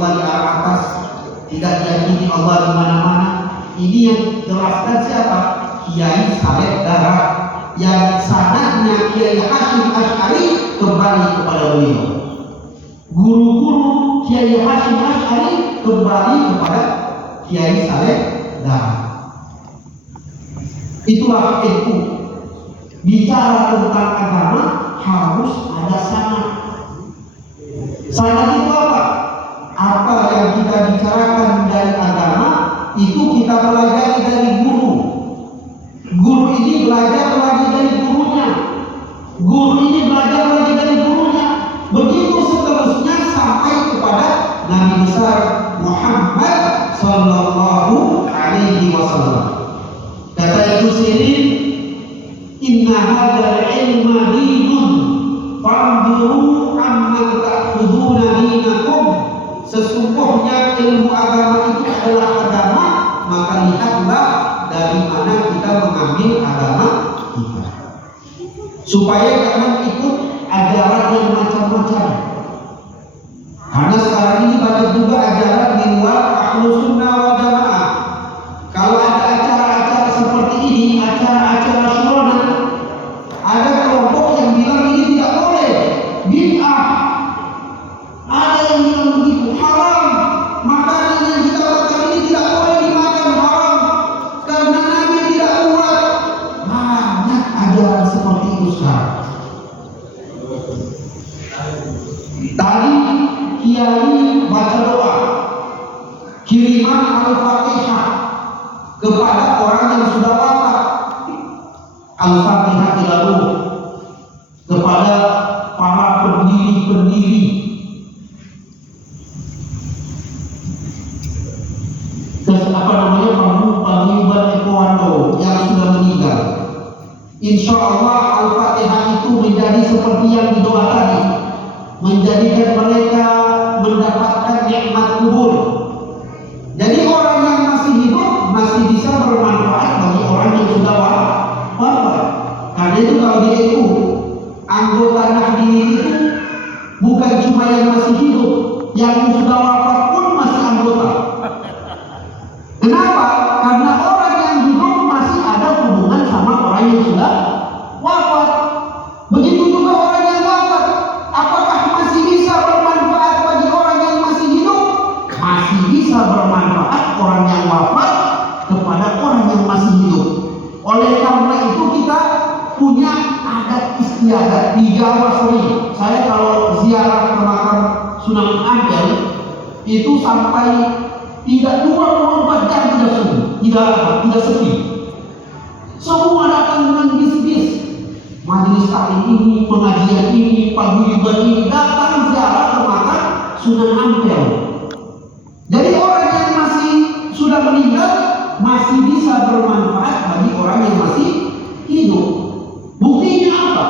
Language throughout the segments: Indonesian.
Allah di atas, tidak diyakini Allah di mana-mana. Ini yang jelaskan siapa? Kiai Saleh Dahrak, yang sanadnya Kiai Hasyim Asy'ari kembali kepada beliau. Guru-guru Kiai Hasyim Asy'ari kembali kepada Kiai Saleh Dahrak. Itulah itu. Bicara tentang agama harus ada sanad. Sanad itu apa? Apa yang kita bicarakan dari agama itu kita pelajari dari guru. Guru ini belajar lagi dari gurunya. Guru ini belajar lagi dari gurunya. Begitu seterusnya sampai kepada Nabi besar Muhammad sallallahu alaihi wasallam. Kata Ibnu Sirin, inna hadzal ilma dinun fanzuru amman ta'khuduna dinakum. Sesungguhnya ilmu agama itu adalah agama, maka lihatlah dari mana kita mengambil agama kita, supaya jangan ikut ajaran yang macam-macam. Karena sekarang ini banyak juga ajaran di luar Ahlus Sunnah wal Jamaah. Kalau ada acara-acara seperti ini, acara-acara syuronan, ada kelompok yang bilang ini tidak boleh, bid'ah. Ada yang bilang begitu, haram. Makanan yang kita makan ini tidak boleh dimakan, haram. Karena Nabi tidak buat. Banyak ajaran seperti itu sekarang. Tadi Kiai baca doa, kiriman Al-Fatihah kepada orang yang sudah wafat. Al-Fatihah ila ruh, kepada para pendiri-pendiri, paguyuban Ekuando yang sudah meninggal. Insya Allah Al-Fatihah itu menjadi seperti yang didoa tadi, menjadikan mereka mendapatkan nikmat kubur. Jadi orang yang masih hidup masih bisa bermanfaat bagi orang yang sudah wafat. Karena itu kalau di NU, anggota Nahdliyin itu bukan cuma yang masih hidup, yang sudah wafat pun masih anggota. Kenapa? Karena orang yang hidup masih ada hubungan sama orang yang sudah wafat. Begitu juga orang yang wafat, apakah masih bisa bermanfaat bagi orang yang masih hidup? Masih bisa bermanfaat orang yang wafat kepada orang yang masih hidup. Oleh karena itu kita punya adat istiadat di Jawa sering. Saya kalau ziarah ke makam Sunan Ampel itu sampai tidak 24 jam tidak sepi. Semua datang dengan bis-bis. Majelis taklim ini, pengajian ini, paguyuban ini datang ziarah ke makam Sunan Ampel. Jadi orang yang masih sudah meninggal masih bisa bermanfaat bagi orang yang masih hidup. Buktinya apa?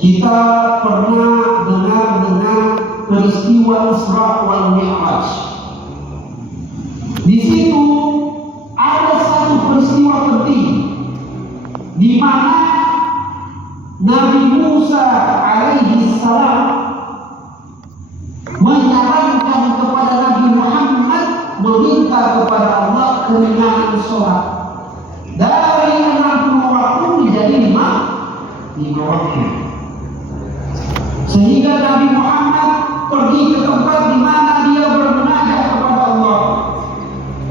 Kita pernah dengar peristiwa Isra wal Mi'raj. Di situ ada satu peristiwa penting di mana Nabi Musa alaihi salam menyarankan kepada Nabi Muhammad meminta kepada Allah keringanan sholat dari 60 waktu menjadi 5 waktu, sehingga Nabi Muhammad pergi ke tempat di mana dia bermunajat kepada Allah,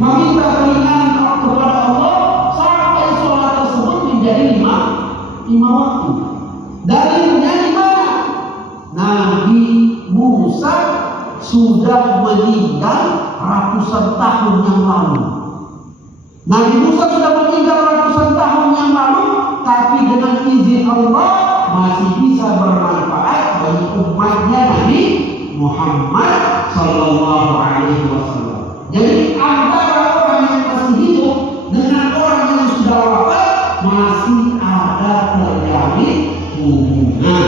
meminta keringanan kepada Allah sampai sholat tersebut menjadi 5 waktu. Dalilnya di mana? Nabi Musa sudah meninggal ratusan tahun yang lalu. Nabi Musa sudah meninggal ratusan tahun yang lalu, tapi dengan izin Allah masih bisa bermanfaat bagi umatnya Nabi Muhammad sallallahu alaihi wasallam. Jadi antara orang yang masih hidup dengan orang yang sudah wafat masih ada terjadi hubungan,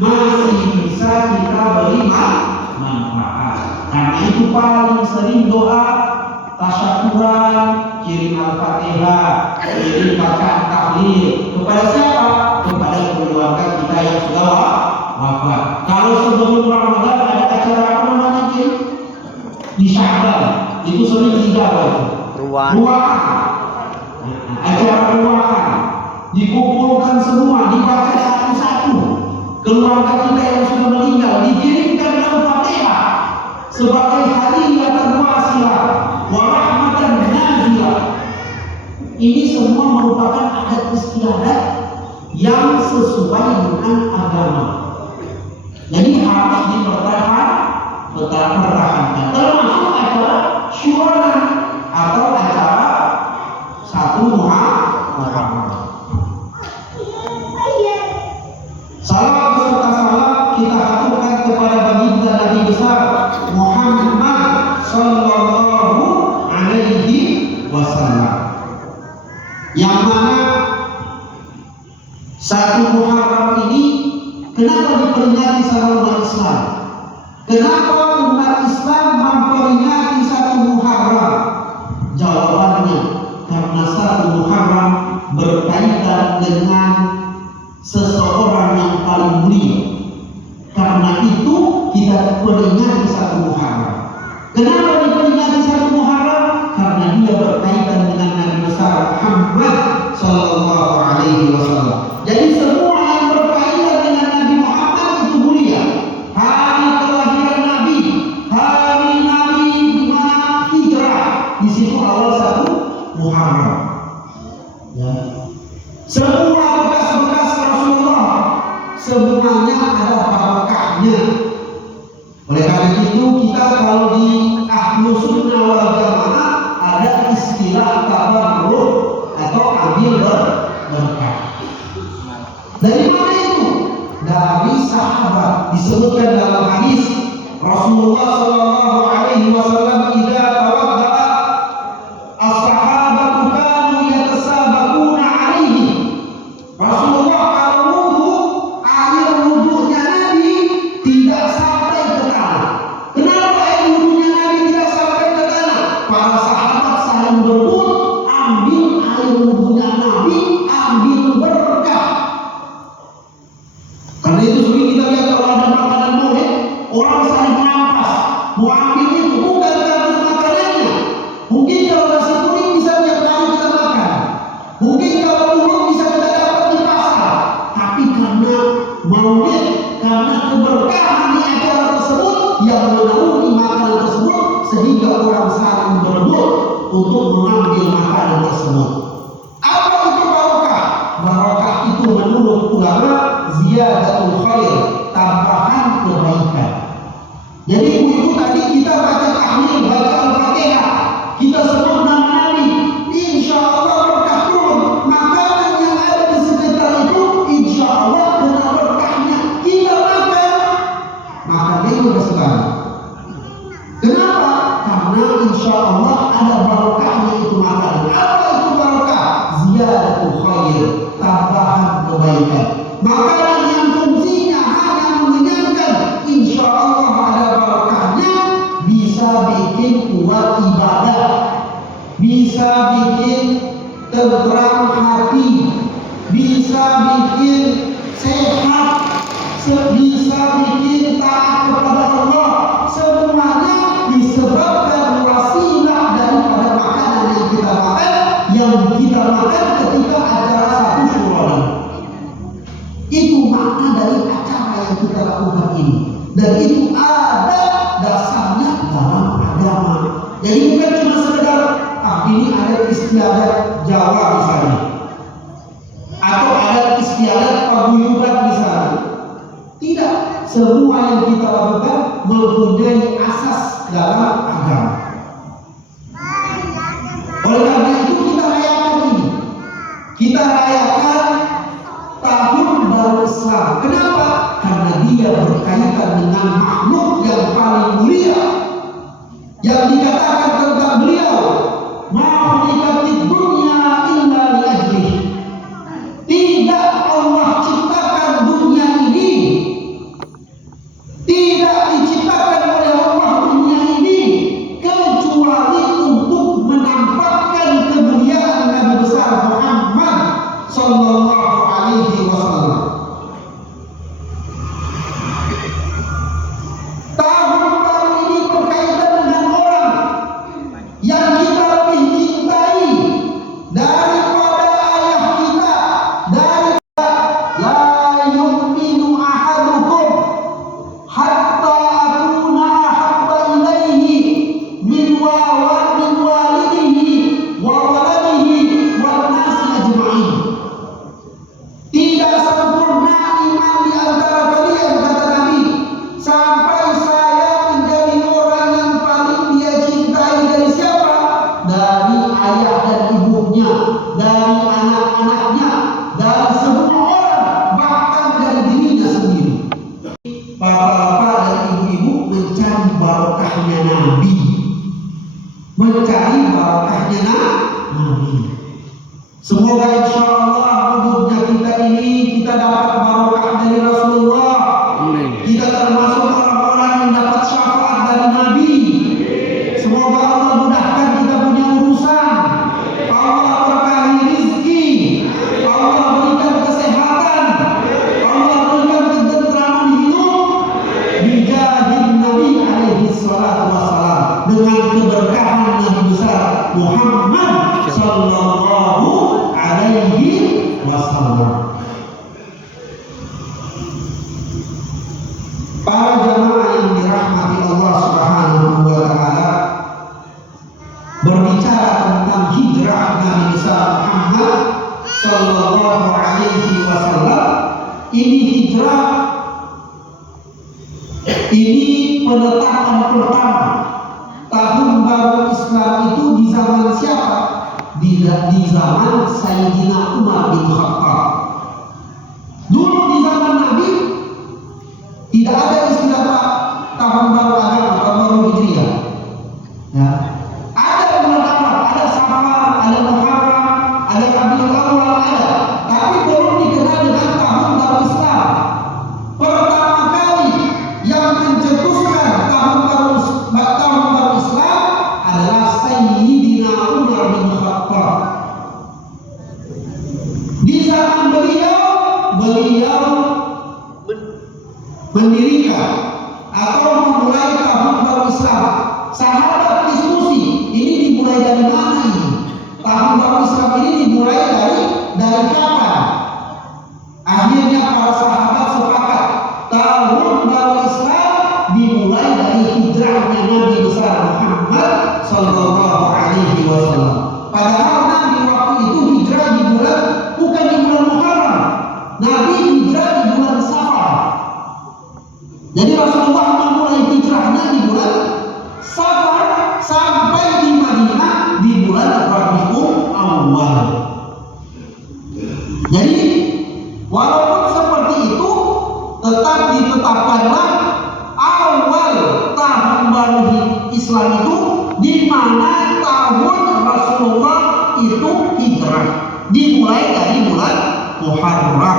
masih bisa kita beri manfaat. Karena itu paling sering doa tasyakuran, kirim Al-Fatihah, kirim bacaan tahlil kepada siapa? Kepada keluarga kita yang sudah wafat. Kalau sebelum Ramadan ada acara apa namanya, Ki? di Sya'ban itu sering digawe ruangan, acara ruangan, dikumpulkan semua, dibaca satu-satu. Keluarga kita yang sudah meninggal dikirimkan dalam Fatihah sebagai hadiyatan wasilah wa rahmatan nazilah. Ini semua merupakan adat istiadat yang sesuai dengan agama. Jadi harus dipertahankan. Termasuk acara syurana atau acara satu Muharram. Salawat beserta salam kita aturkan kepada baginda Nabi besar Muhammad sallallahu alaihi wasallam, yang mana satu Muharram ini kenapa diperingati sama umat Islam? Kenapa umat Islam memperingati satu Muharram? Jawabannya karena satu Muharram berkaitan dengan seseorang yang paling mulia. Karena itu kita peringati satu Muharram. Kenapa diperingati satu Muharram? Karena dia berkaitan dengan Nabi besar Muhammad sallallahu alaihi wasallam. Jadi semua yang berkaitan dengan Nabi Muhammad itu mulia. Hari kelahiran Nabi, hari Nabi di mana hijrah, di situ awal satu Muharram. Ya. Semua bekas-bekas Rasulullah semuanya ada barokahnya. Oleh karena itu kita kalau di Ahlus Sunnah wal Jamaah ada istilah tabarruk atau ambil berkah. Dari mana itu? Dari sahabat. Disebutkan dalam hadis Rasulullah sallallahu alaihi wasallam, "Idza tawadda'a as-sahabatu kanu yatasabaquna alaihi." Rasulullah kalau wudu, air wudunya Nabi tidak sampai ke tanah. Kenapa air wudunya Nabi tidak sampai ke tanah? Para sahabat saling berebut, ambil air wudunya Nabi, ambil berkah. Karena itu sering kita lihat kalau ada makanan boleh, orang saling merampas, mau ambil itu bukan karena makanannya. Mungkin kalau nasi kuning bisa tiap hari kita makan, mungkin kalau telur bisa kita dapat di pasar, tapi karena maulid, karena keberkahan di acara tersebut yang menaungi makanan tersebut, sehingga orang saling berebut untuk mengambil makanan tersebut. Apa itu barokah? Barokah itu menurut ulama ziyadatul khair, tambahan kebaikan. Jadi itu tadi kita baca tahlil, baca Al-Fatihah, kita sebut nama Nabi, insya Allah berkah turun. Makanan yang ada di sekitar itu insya Allah dengan berkahnya kita makan, makannya udah sebalik. Kenapa? Karena insya Allah ada barokahnya itu makanan. Apa itu barokah? Ziyadatul khair, tambahan kebaikan. Makanan yang fungsinya hanya mengenyangkan, insya Allah ada barokahnya, bisa bikin kuat ibadah, bisa bikin tenteram hati, bisa bikin sehat, bisa bikin taat kepada Allah. Semuanya disebabkan wasilah daripada makanan yang kita makan ketika acara satu Syurana. Itu makna dari acara yang kita lakukan ini, dan itu ada dasarnya dalam agama. Jadi bukan cuma sekedar ini adat istiadat Jawa misalnya, atau adat istiadat paguyuban misalnya. Tidak, semua yang kita lakukan mempunyai asas dalam agama. Oleh karena itu kita rayakan ini, kita rayakan tahun baru Islam. Kenapa? Karena dia berkaitan dengan makhluk yang paling mulia, yang dikatakan tentang beliau, ma'ulikatid dunya illa li ajlih. Tidak Allah ciptakan dunia ini, tidak diciptakan oleh Allah dunia ini kecuali untuk menampakkan kemuliaan Nabi besar Muhammad sallallahu alaihi wasallam. Tahun baru ini berkaitan dengan barokahnya Nabi, mencari barokahnya Nabi. Semoga insya Allah hidupnya kita ini kita dapat barokah dari Rasulullah. Kita termasuk orang-orang yang dapat syafaat dari Nabi. Semoga Allah mudahkan kita punya urusan. Allah berkahi rezeki. Allah berikan kesehatan. Allah berikan ketentraman hidup. Bijadin Nabi alaihi salatu wassalam, dengan keberkahan Nabi besar Muhammad sallallahu alaihi wasallam. Para jamaah yang dirahmati Allah Subhanahu wa taala, berbicara tentang hijrah Nabi besar Muhammad sallallahu alaihi wasallam, ini hijrah, ini penetapan pertama tahun baru Islam itu di zaman siapa? Di zaman Sayyidina Umar bin Khattab. Dulu di zaman Nabi tidak ada istilah tahun baru agama, tahun baru Hijriah. Ya. Ada bulan Arab, ada Safar, ada Muharram, ada Rabiul Awwal, ada. Tapi belum dikenal dengan tahun baru Islam. Pertama kali yang mencetuskan tahun baru Islam adalah Sayyidina Umar bin Khattab. Di zaman beliau mendirikan atau memulai tahun baru Islam. Sahabat diskusi, ini dimulai dari mana ini? Tahun baru Islam ini dimulai dari kapan? Akhirnya para sahabat sepakat tahun baru Islam dimulai dari hijrahnya Nabi besar Muhammad sallallahu alaihi wasallam. Padahal Nabi waktu itu hijrah di bulan, bukan di bulan Muharram. Nabi hijrah di bulan Safar. Jadi Rasulullah memulai hijrahnya di bulan Safar sampai di Madinah di bulan Rabiul Awwal. Jadi walaupun seperti itu, tetap ditetapkanlah awal tahun baru Islam itu, di mana tahun Rasulullah itu hijrah, dimulai dari bulan Muharram.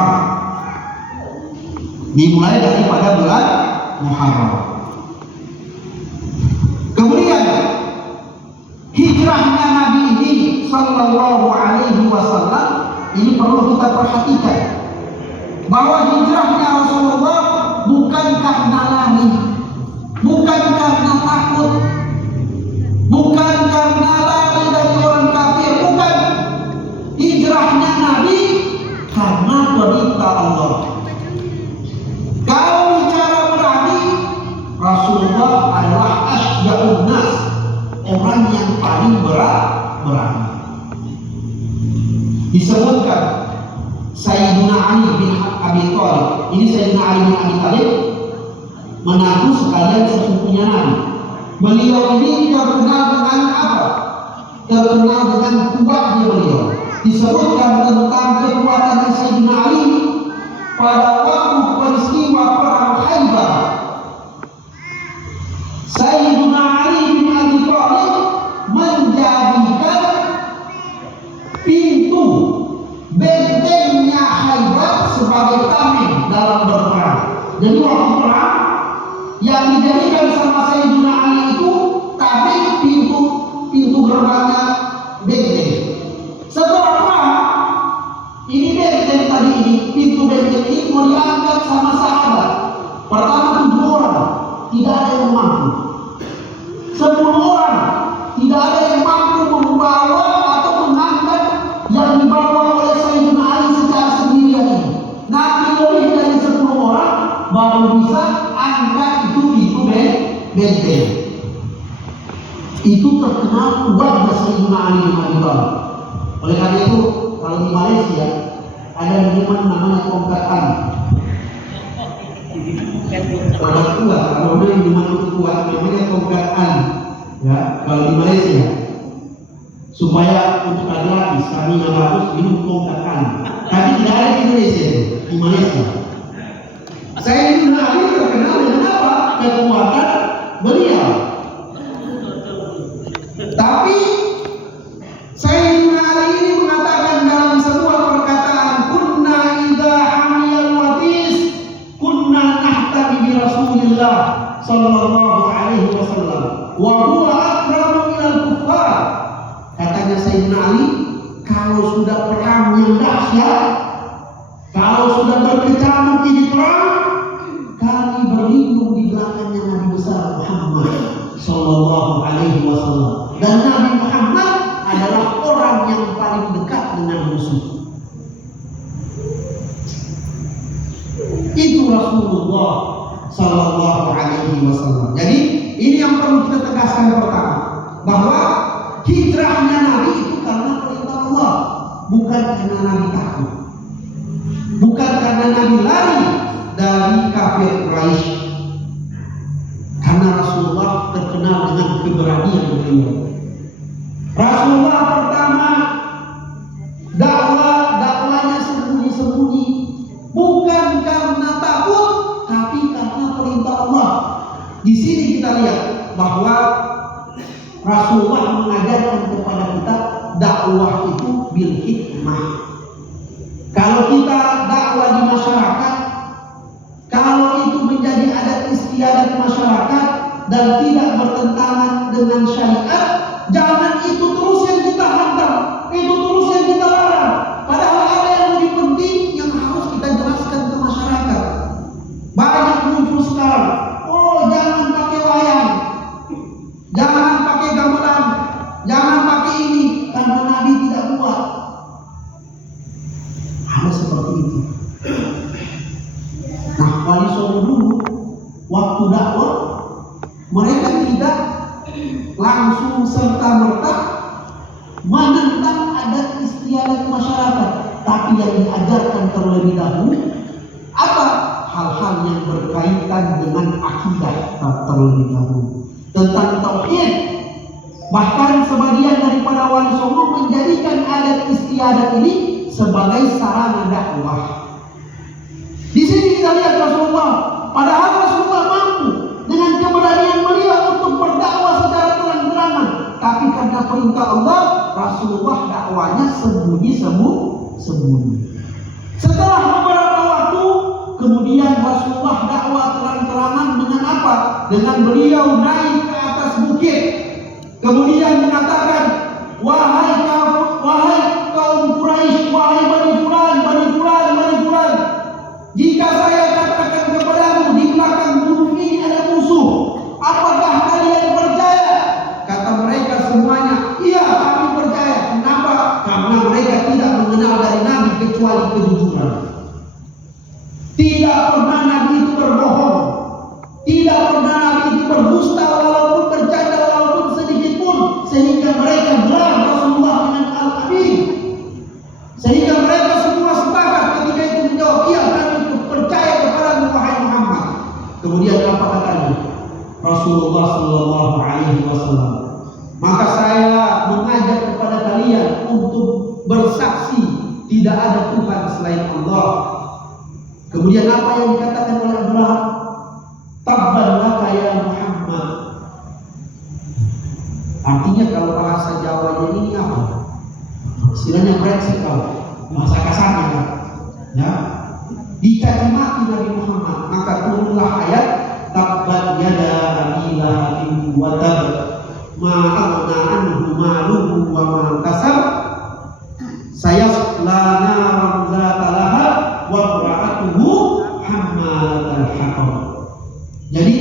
Dimulai daripada bulan Muharram. Kemudian hijrahnya Nabi ini sallallahu alaihi wasallam ini perlu kita perhatikan, bahwa hijrahnya Rasulullah bukan karena lari, bukan karena takut, bukan karena lari dari orang kafir, bukan. Hijrahnya Nabi karena perintah Allah. Kalau bicara berani, Rasulullah adalah asyja'un nas, orang yang paling berani. Disebutkan Sayyidina Ali bin Abi Thalib. Ini Sayyidina Ali bin Abi Thalib mengaku sekalian sepupunya Nabi. Beliau ini terkenal dengan apa? Terkenal dengan kuatnya beliau. Disebutkan tentang kekuatan Sayyidina Ali pada waktu peristiwa perang Khaybar. Sayyidina Ali bin Abi Thalib menjadikan pintu bentengnya Khaybar sebagai tameng dalam berperang. Jadi waktu perang yang dijadikan sama Sayyidina Ali itu tameng, pintu gerbangnya benteng. Setelah perang, ini benteng tadi ini, pintu benteng ini mau diangkat sama sahabat. Pertama 7 orang, tidak ada yang mampu. 10 orang, tidak ada yang mampu membawa atau mengangkat yang dibawa oleh Sayyidina Ali secara sendirian ini. Nanti lebih dari 10 orang baru bisa angkat itu pintu benteng. Itu terkenal kuatnya Sayyidina Ali bin Abi Thalib. Oleh karena itu, kalau di Malaysia ada minuman namanya tongkat Ali. Orang tua, kalau minuman itu kuat namanya tongkat Ali. Ya, kalau di Malaysia, supaya untuk gratis kami yang harus minum tongkat Ali. Tapi tidak ada di Indonesia, di Malaysia. Sayyidina Ali terkenal dengan apa? Kekuatan beliau. Tapi Sayyidina Ali ini mengatakan dalam sebuah perkataan, kunna idza hamiyal watis kunna nahtami bi Rasulillah sallallahu alaihi wasallam wa huwa akramu minal kuffar. Katanya Sayyidina Ali, kalau sudah perang yang dahsyat, kalau sudah berkecamuk di perang, kami berlindung di belakangnya Nabi besar Muhammad sallallahu alaihi wasallam. Dan Nabi Muhammad adalah orang yang paling dekat dengan musuh. Itu Rasulullah sallallahu alaihi wasallam. Jadi ini yang perlu kita tegaskan pertama, bahwa hijrahnya Nabi itu karena perintah Allah, bukan karena Nabi takut, bukan karena Nabi lari dari kafir Quraisy. Karena Rasulullah terkenal dengan keberanian beliau. Rasulullah pertama dakwahnya sembunyi-sembunyi, bukan karena takut, tapi karena perintah Allah. Di sini kita lihat bahwa Rasulullah mengajarkan kepada kita dakwah itu bil hikmah. Kalau kita dakwah di masyarakat, kalau itu menjadi adat istiadat masyarakat dan tidak bertentangan dengan syariat, jangan itu terus yang kita hantam, itu terus yang kita larang. Padahal ada yang lebih penting yang harus kita jelaskan ke masyarakat. Banyak muncul sekarang, oh jangan pakai wayang, jangan pakai gamelan, jangan pakai ini, karena Nabi tidak buat. Ada seperti itu. Nah, Wali Songo dulu waktu dakwah, mereka tidak langsung serta-merta menentang adat istiadat masyarakat, tapi yang diajarkan terlebih dahulu apa? Hal-hal yang berkaitan dengan akidah terlebih dahulu, tentang tauhid. Bahkan sebagian daripada Wali Songo menjadikan adat istiadat ini sebagai sarana dakwah. Di sini kita lihat Rasulullah, padahal Rasulullah mampu dengan keberanian beliau untuk berdakwah secara terang-terangan, tapi karena perintah Allah, Rasulullah dakwanya sembunyi-sembunyi. Setelah beberapa waktu, kemudian Rasulullah dakwah terang-terangan dengan apa? Dengan beliau naik ke atas bukit, kemudian mengatakan, wahai kaum Quraisy, wahai Bani Fulan, jika saya katakan kepadamu di belakang gunung ini ada musuh, apakah kalian percaya? Kata mereka semuanya, iya kami percaya. Kenapa? Karena mereka tidak mengenal dari Nabi kecuali kejujuran. Tidak pernah Nabi itu berbohong, tidak pernah Nabi itu berdusta walaupun bercanda walaupun sedikit pun, sehingga mereka gelar Rasulullah dengan Al-Amin. Sehingga mereka semua sepakat ketika itu menjawab, iya kami percaya kepada wahai Muhammad. Kemudian apa katanya Rasulullah sallallahu alaihi wasallam? Maka saya mengajak kepada kalian untuk bersaksi tidak ada Tuhan selain Allah. Kemudian apa yang dikatakan oleh Abraham? Tabban laka ya Muhammad. Artinya kalau bahasa Jawanya ini apa? Istilahnya brengsek kalau bahasa kasarnya kan? Ya. Dicaci maki Nabi Muhammad, maka turunlah ayat tabbat yada abi lahabin wa tab ma aghna anhu maluhu wa ma kasab sayasla naran zata lahab wa imra'atuhu hammalatal hatab. Jadi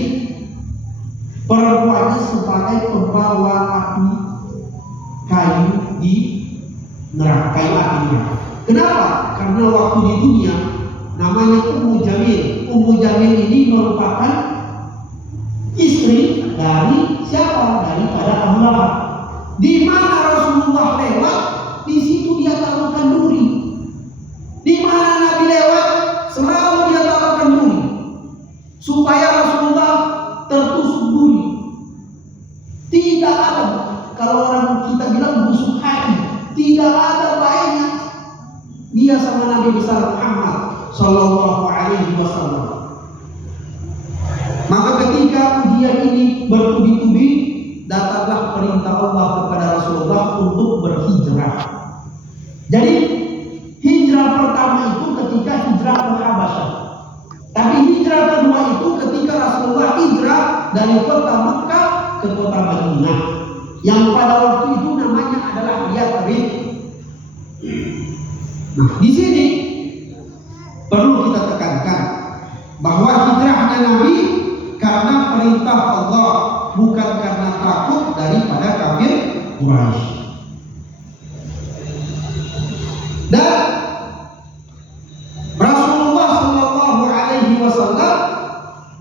perempuannya sebagai pembawa api kayu di neraka, kayu api neraka. Kenapa? Karena waktu di dunia namanya Ummu Jamil. Ummu Jamil ini merupakan istri dari siapa? Daripada Abu Lahab. Di mana Rasulullah lewat, di situ dia taruhkan duri. Di mana Nabi lewat, selalu dia taruhkan duri, supaya Rasulullah tertusuk duri. Tidak ada, kalau orang kita bilang busuk hati, tidak ada baiknya dia sama Nabi besar Muhammad sallallahu alaihi wasallam. Maka ketika ujian ini bertubi-tubi, datanglah perintah Allah kepada Rasulullah untuk berhijrah. Jadi hijrah pertama itu ketika hijrah ke Habasyah. Tapi hijrah kedua itu ketika Rasulullah hijrah dari kota Mekah ke kota Madinah, yang pada waktu itu namanya adalah Yathrib. Nah, di sini perlu kita tekankan bahwa hijrahnya Nabi karena perintah Allah, bukan karena takut daripada kafir Quraisy. Dan Rasulullah Shallallahu Alaihi Wasallam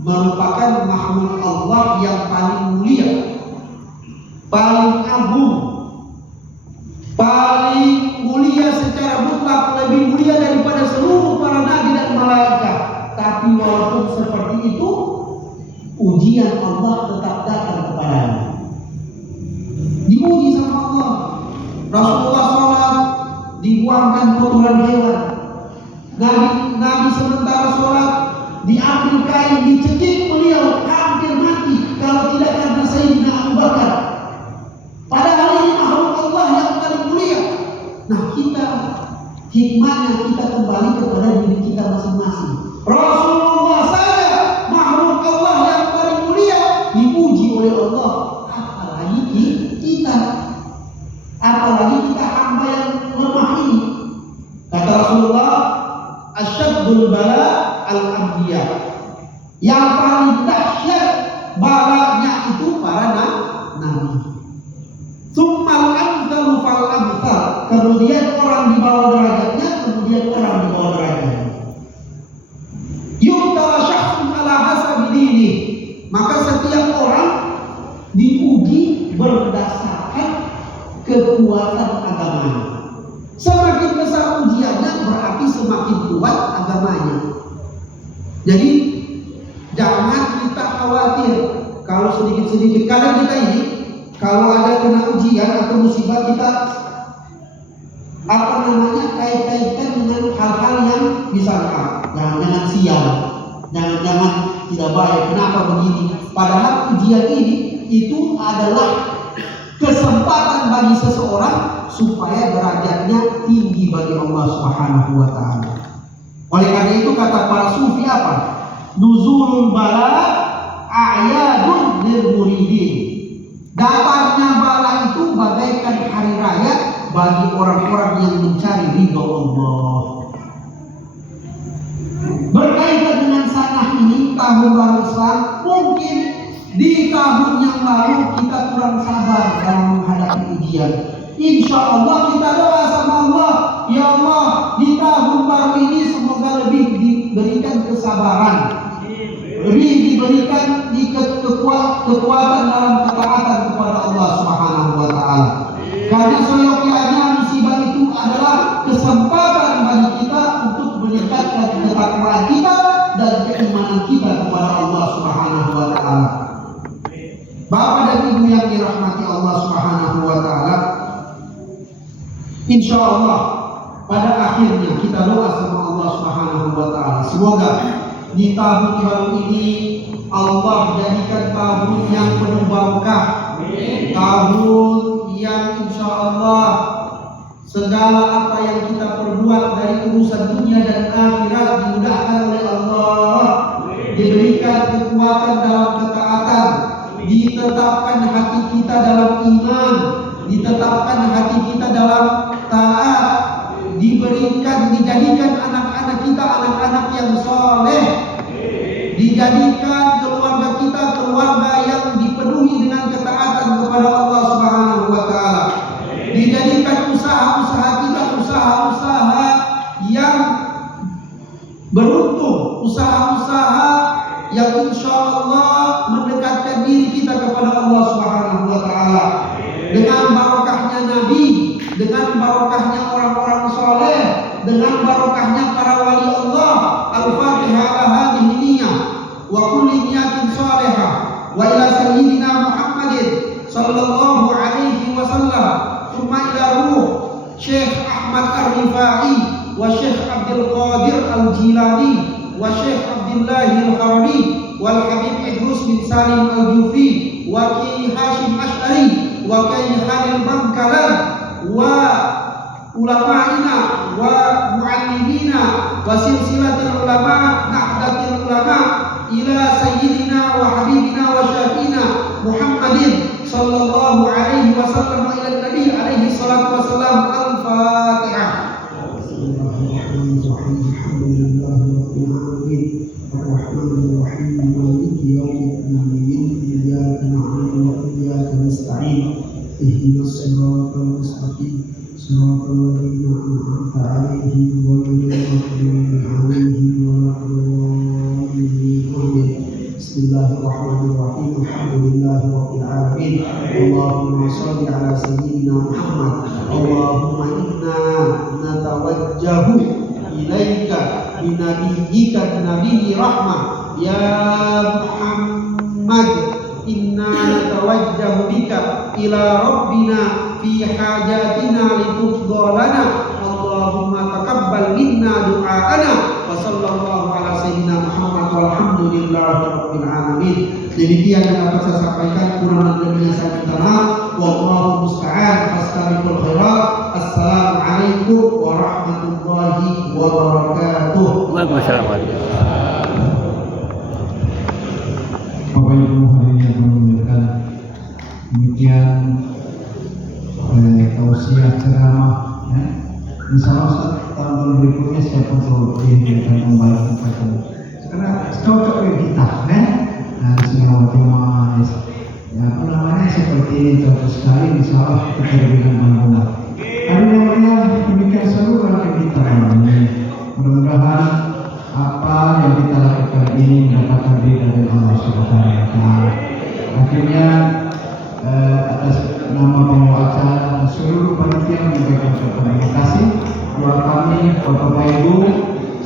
merupakan makhluk Allah yang paling mulia, paling agung, paling mulia secara mutlak, lebih mulia daripada seluruh para nabi dan malaikat. Tapi walaupun seperti itu, ujian Allah tetap datang kepadanya. Diuji sama Allah. Rasulullah sholat dibuangkan kotoran hewan. Nabi sementara sholat diambil kain, dicekik beliau, hampir mati kalau tidak karena Sayyidina Abu Bakar. Padahal ini makhluk Allah yang paling mulia. Nah, kita hikmahnya kita kembali kepada diri kita masing-masing. Rasulullah saja makhluk Allah yang paling mulia dipuji oleh Allah, apalagi kita, apalagi kita hamba yang lemah ini. Kata Rasulullah, asyaddul bala al-anbiya, yang paling dahsyat balanya itu para nabi. Tsummal amsalu fal amsal, kemudian orang di bawah derajatnya, kemudian orang di bawah derajatnya. Yu'tala syakhsun ala hasabi dini, maka setiap orang diuji berdasarkan kekuatan agamanya. Semakin besar ujiannya berarti semakin kuat agamanya. Jadi jangan kita khawatir kalau sedikit-sedikit. Kadang kita ini kalau ada kena ujian atau musibah, kita kait-kaitkan dengan hal-hal yang misalkan jangan sial, jangan tidak baik, kenapa begini. Padahal ujian ini itu adalah kesempatan bagi seseorang supaya derajatnya tinggi bagi Allah Subhanahu wa taala. Oleh karena itu kata para sufi apa? Nuzulul bala a'yadun lil muridin. Datangnya bala itu bagaikan hari raya bagi orang-orang yang mencari ridho Allah. Berkaitan dengan sanah ini, tahun baru Islam, mungkin di tahun yang lalu kita kurang sabar dalam menghadapi ujian. Insya Allah kita doa sama Allah, ya Allah, di tahun baru ini semoga lebih diberikan kesabaran, lebih diberikan kekuatan dalam ketaatan kepada Allah Subhanahu wa taala. Karena seyogyanya musibah itu adalah kesempatan bagi kita untuk meningkatkan ketakwaan kita dan keimanan kita kepada Allah Subhanahu wa taala. Bapak dan Ibu yang dirahmati Allah Subhanahu wa taala, insya Allah pada akhirnya kita doa sama Allah Subhanahu wa taala, semoga di tahun baru ini Allah jadikan tahun yang penuh barokah, tahun yang insya Allah segala apa yang kita perbuat dari urusan dunia dan akhirat dimudahkan oleh Allah, diberikan kekuatan dalam ketaatan, ditetapkan hati kita dalam iman, ditetapkan hati kita dalam taat, dijadikan anak-anak kita anak-anak yang soleh, dijadikan keluarga kita keluarga yang dipenuhi dengan ketaatan kepada Allah Subhanahu wa taala, dijadikan usaha-usaha kita usaha-usaha yang beruntung, usaha-usaha yang insya Allah mendekatkan diri kita kepada Allah Subhanahu wa taala dengan barokahnya Nabi, dengan barokahnya orang-orang soleh, dengan barokahnya para wali Allah. Al-Fatihah ala hadhihi niyyah wa kulli niyatin salihah wa ila sayyidina Muhammadin sallallahu alaihi wasallam, thumma ila ruh Syekh Ahmad Ar-Rifai wa Syekh Abdul Qadir Al-Jilani wa Syekh Abdullah Al-Harani wal Habib Idrus bin Salim al-Jufi wa Kiai Hashim Asy'ari wa Kiai Khalil Bangkalan wa ulama'ina wa mu'allimina wa silsilatil ulama nahdatil ulama ila sayyidina wa habibina wa syafiina Muhammadin sallallahu alaihi wasallam ila nabi alaihi salatu wasallam. Al-Fatihah. Bismillahirrahmanirrahim. Alhamdulillahirabbil alamin. Allahumma shalli ala sayyidina Muhammad. Allahumma inna natawajjahu ilaika binabiyyika nabiyyi rahmah ya Muhammad. Inna natawajjahu bika ila rabbina fi hajatina litufdhalana. Allahumma taqabbal minna du'aana wa sallallahu ala sayyidina Muhammad walhamdulillahi rabbil alamin. Demikian yang dapat saya sampaikan, kurang lebihnya saya minta maaf. Wallahu musta'an, fastabiqul khairat. Assalamualaikum warahmatullahi wabarakatuh. Waalaikumsalam. Bapak Ibu hadirin yang memuliakan, demikian tausiah ceramah ya. Insyaallah tahun berikutnya saya pun selalu diberikan kembali kepada karena cocok dengan kita ya. Nah, semua jemaah ya apa namanya seperti ini cocok sekali. Insyaallah kita berikan manfaat. Hadirin yang demikian seluruh kita ini. Mudah-mudahan apa yang kita lakukan ini mendapatkan ridha dari Allah Subhanahu wa taala. Akhirnya atas nama pembawa acara dan seluruh panitia menyampaikan terima kasih. Doa kami Bapak Ibu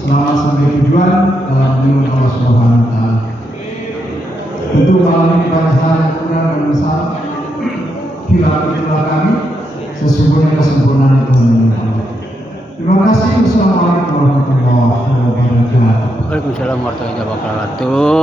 selamat sampai tujuan dalam lindungan Allah Subhanahu wa taala. Tentu malam ini banyak hal yang kurang dan masalah. Bila kami sesungguhnya kesempurnaan itu milik Allah. Terima kasih. Wassalamualaikum warahmatullahi wabarakatuh. Waalaikumsalam warahmatullahi wabarakatuh.